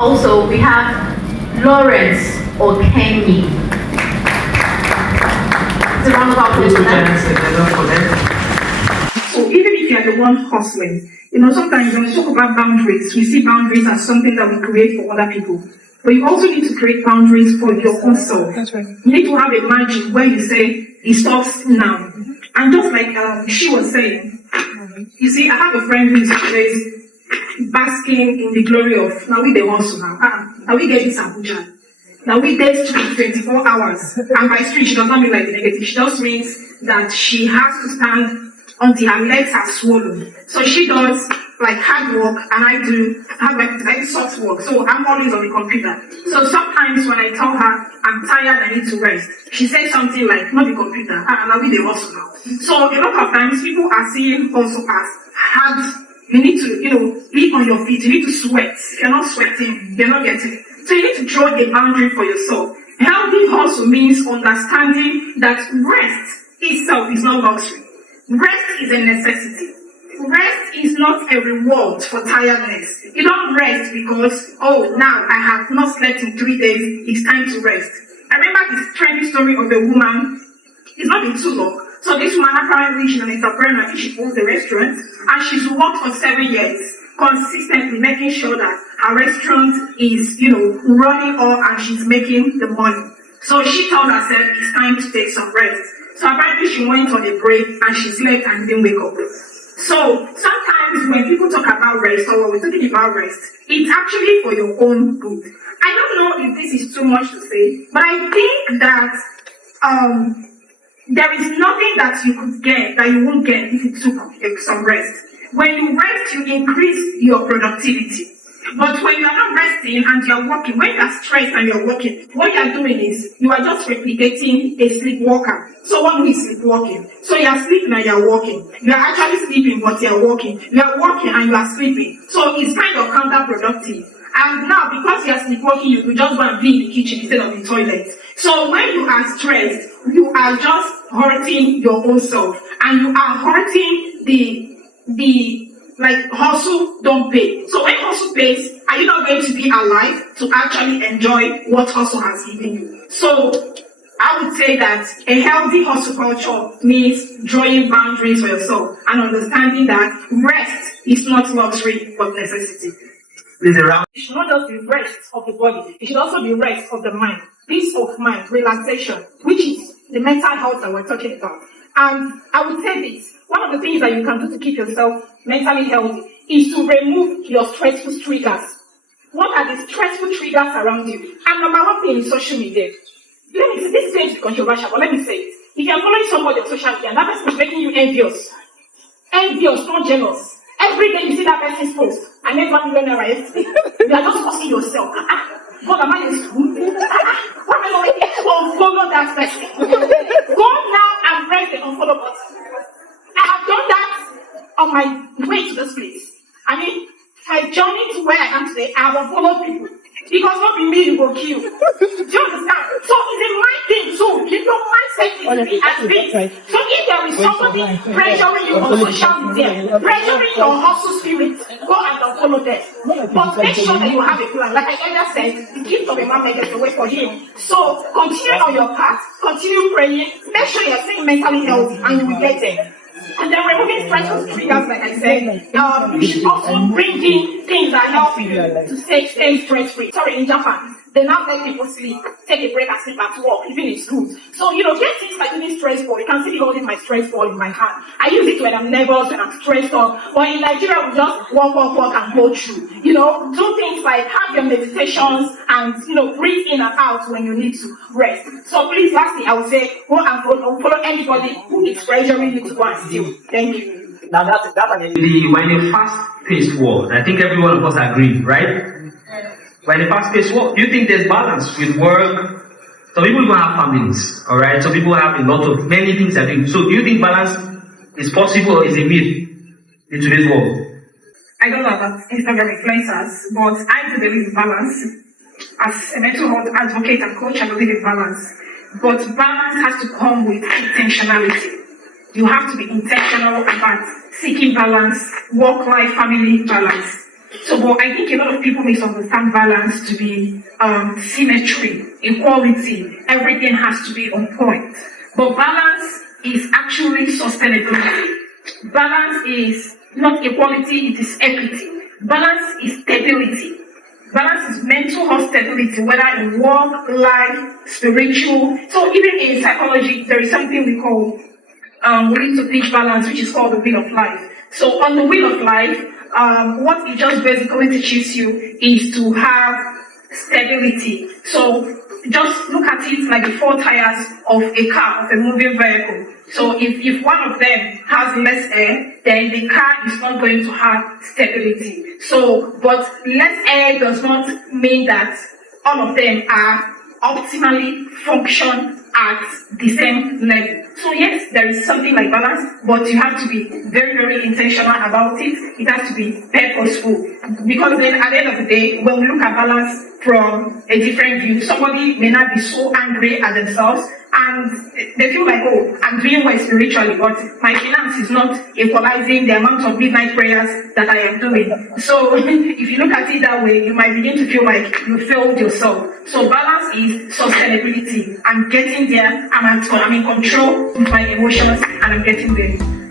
Also, we have Lawrence Okenyi. It's a round of applause for them. So even if you are the one hustling, sometimes when we talk about boundaries, we see boundaries as something that we create for other people. But you also need to create boundaries for your own self. That's right. You need to have a margin where you say, it stops now. And just like she was saying, you see, I have a friend who is always basking in the glory of, now we the hustle now. Now we get this Abuja. Now we date 24 hours. And by street, she does not mean like the negative. She just means that she has to stand until her legs are swollen. So she does like hard work and I do soft work. So I'm always on the computer. So sometimes when I tell her I'm tired, I need to rest, she says something like, not the computer, now we the hustle now. So a lot of times people are seeing also as hard. You need to, be on your feet. You need to sweat. If you're not sweating, you're not getting it. So you need to draw a boundary for yourself. Healthy hustle means understanding that rest itself is not luxury. Rest is a necessity. Rest is not a reward for tiredness. You don't rest because, now I have not slept in 3 days, it's time to rest. I remember this trendy story of a woman. It's not been too long. So this woman apparently she's an entrepreneur. I think she owns a restaurant and she's worked for 7 years consistently making sure that her restaurant is, running and she's making the money. So she told herself it's time to take some rest. So apparently she went on a break and she slept and didn't wake up. So sometimes when people talk about rest or when we're talking about rest, it's actually for your own good. I don't know if this is too much to say, but I think that there is nothing that you could get that you won't get if you took some rest. When you rest, you increase your productivity. But when you are not resting and you are working, when you are stressed and you are working, what you are doing is you are just replicating a sleepwalker. Someone who is sleepwalking. So you are sleeping and you are working. You are actually sleeping but you are working. You are working and you are sleeping. So it's kind of counterproductive. And now because you are sleepwalking, you will just go and be in the kitchen instead of the toilet. So when you are stressed, you are just hurting your own self. And you are hurting the hustle don't pay. So when hustle pays, are you not going to be alive to actually enjoy what hustle has given you? So I would say that a healthy hustle culture means drawing boundaries for yourself and understanding that rest is not luxury but necessity. It should not just be rest of the body, it should also be rest of the mind, peace of mind, relaxation, which is the mental health that we're talking about. And I would say this, one of the things that you can do to keep yourself mentally healthy is to remove your stressful triggers. What are the stressful triggers around you? And number one thing is social media. Let me say, this is going to be controversial, but let me say it. If you're following somebody on social media and that person is making you envious, not jealous. Every day you see that person's post, I made 1 million naira yesterday. You are just forcing yourself. God, am I in school? What am I going to unfollow that person? Go now and press the unfollow button. I have done that on my way to this place. I mean, my journey to where I am today, I have unfollowed people. Because not be me, you go kill. Do you understand? So it's a mind thing too. Keep your mindset to be at peace. So if there is somebody pressuring you on social media, pressuring your hustle spirit, go and unfollow them. But make sure that you have a plan. Like I earlier said, the gift of a man makes the way for him. So continue on your path, continue praying, make sure you're staying mentally healthy and you will get there. And then removing stressful triggers, like I said, you should also bring in things that help you to stay stress-free. Sorry, in Japan, they now let people sleep, take a break and sleep at work, even in school. So, get things like using stress ball. You can see me holding my stress ball in my hand. I use it when I'm nervous, when I'm stressed out. But in Nigeria, we just walk and go through. Do things like have your meditations and, breathe in and out when you need to rest. So please, lastly, I would say, go and follow anybody who is pressuring you to go and steal. Thank you. Now that's when a fast-paced world, I think every one of us agree, right? When a fast-paced world, do you think there's balance with work? Some people don't have families, alright? Some people have many things they're doing. So do you think balance is possible or is a myth in today's world? I don't know about Instagram influencers, but I do believe in balance. As a mental health advocate and coach, I believe in balance. But balance has to come with intentionality. You have to be intentional about seeking balance, work-life, family balance. So, but I think a lot of people misunderstand balance to be symmetry, equality. Everything has to be on point. But balance is actually sustainability. Balance is not equality, it is equity. Balance is stability. Balance is mental health stability, whether in work, life, spiritual. So even in psychology, there is something we call, we need to teach balance, which is called the wheel of life. So on the wheel of life, what it just basically teaches you is to have stability. So just look at it like the four tires of a car, of a moving vehicle. So if one of them has less air, then the car is not going to have stability. So, but less air does not mean that all of them are optimally function at the same level. So yes, there is something like balance, but you have to be very, very intentional about it. It has to be purposeful. Because then at the end of the day, when we look at balance from a different view, somebody may not be so angry at themselves and they feel like, oh, I'm doing well spiritually, but my finance is not equalizing the amount of midnight prayers that I am doing. So if you look at it that way, you might begin to feel like you failed yourself. So balance is sustainability. I'm getting there, I'm in control with my emotions, and I'm getting there.